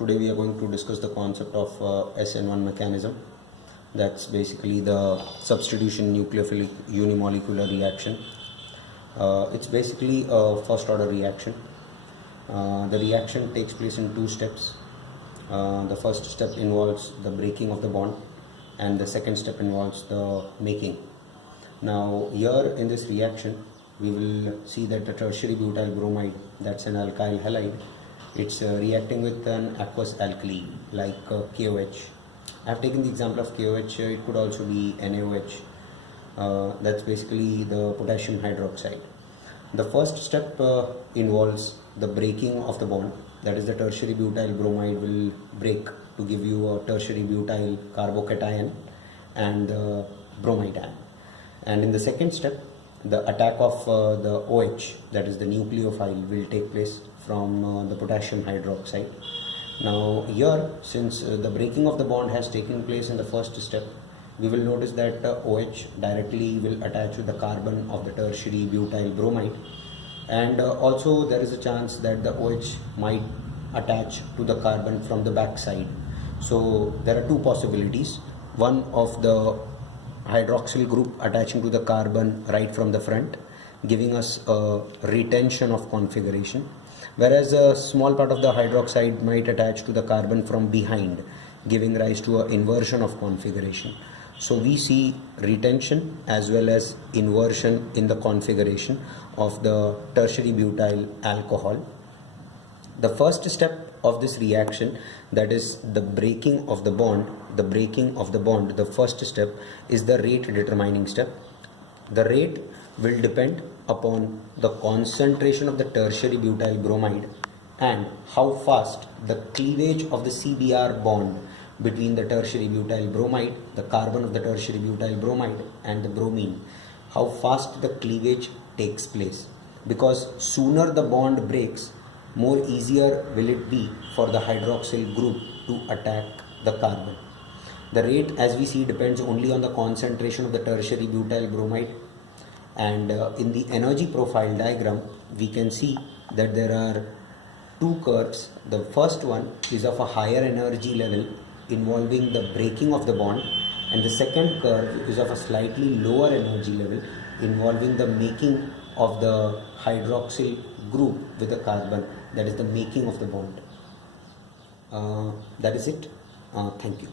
Today we are going to discuss the concept of SN1 mechanism. That's basically the substitution nucleophilic unimolecular reaction. It's basically a first order reaction. The reaction takes place in two steps. The first step involves the breaking of the bond, and the second step involves the making. Now here in this reaction we will see that the tertiary butyl bromide, that's an alkyl halide, it's reacting with an aqueous alkali like KOH. I have taken the example of KOH. It could also be NaOH. That's basically the potassium hydroxide. The first step involves the breaking of the bond, that is the tertiary butyl bromide will break to give you a tertiary butyl carbocation and the bromide ion. And in the second step, the attack of the OH, that is the nucleophile, will take place from the potassium hydroxide. Now here, since the breaking of the bond has taken place in the first step, we will notice that OH directly will attach to the carbon of the tertiary butyl bromide, and also there is a chance that the OH might attach to the carbon from the back side. So there are two possibilities: one of the hydroxyl group attaching to the carbon right from the front, giving us a retention of configuration, whereas a small part of the hydroxide might attach to the carbon from behind, giving rise to an inversion of configuration. So we see retention as well as inversion in the configuration of the tertiary butyl alcohol. The first step of this reaction, that is the breaking of the bond, the first step is the rate determining step. The rate will depend upon the concentration of the tertiary butyl bromide and how fast the cleavage of the CBr bond between the tertiary butyl bromide, the carbon of the tertiary butyl bromide, and the bromine, how fast the cleavage takes place. Because sooner the bond breaks, more easier will it be for the hydroxyl group to attack the carbon. The rate, as we see, depends only on the concentration of the tertiary butyl bromide, and in the energy profile diagram we can see that there are two curves. The first one is of a higher energy level involving the breaking of the bond, and the second curve is of a slightly lower energy level involving the making of the hydroxyl group with the carbon, that is the making of the bond. That is it. Thank you.